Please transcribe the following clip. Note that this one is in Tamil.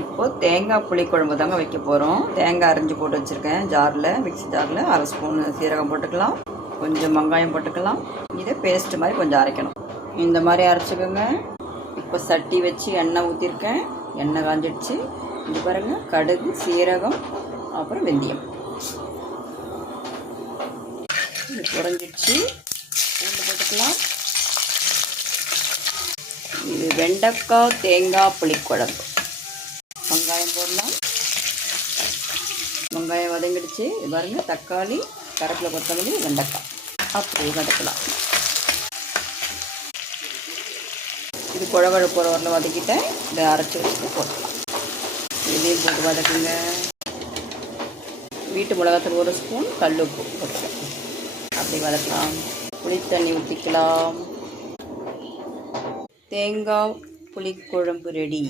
இப்போது தேங்காய் புளிக்குழம்பு தாங்க வைக்க போகிறோம். தேங்காய் அரைஞ்சி போட்டு வச்சுருக்கேன் ஜாரில், மிக்ஸி ஜாரில். 1/2 ஸ்பூன் சீரகம் போட்டுக்கலாம், கொஞ்சம் வெங்காயம் போட்டுக்கலாம். இதை பேஸ்ட் மாதிரி கொஞ்சம் அரைக்கணும். இந்த மாதிரி அரைச்சிக்கோங்க. இப்போ சட்டி வச்சு எண்ணெய் ஊற்றிருக்கேன். எண்ணெய் காஞ்சிடுச்சு. இது பாருங்கள், கடுகு, சீரகம், அப்புறம் வெந்தயம். இது குறைஞ்சிடுச்சு. பூண்டு போட்டுக்கலாம். இது வெண்டைக்காய் தேங்காய் புளிக்குழம்பு. வெங்காயம் போடலாம். வெங்காயம் வதங்கிடுச்சு. இது பாருங்கள், தக்காளி, கருவேப்பிலை, கொத்தமல்லி, வெண்டைக்காய் அப்படியே வதக்கலாம். இது குழவழ போகிற வரல வதக்கிட்டேன். இதை அரைச்சி வச்சுட்டு போட்டுக்கலாம். இதையும் போட்டு வதக்குங்க. வீட்டு மிளகாத்தூள் 1 ஸ்பூன், கல் உப்பு போட்டுக்கலாம். அப்படி வதக்கலாம். புளி தண்ணி ஊற்றிக்கலாம். தேங்காய் புளிக்குழம்பு ரெடி.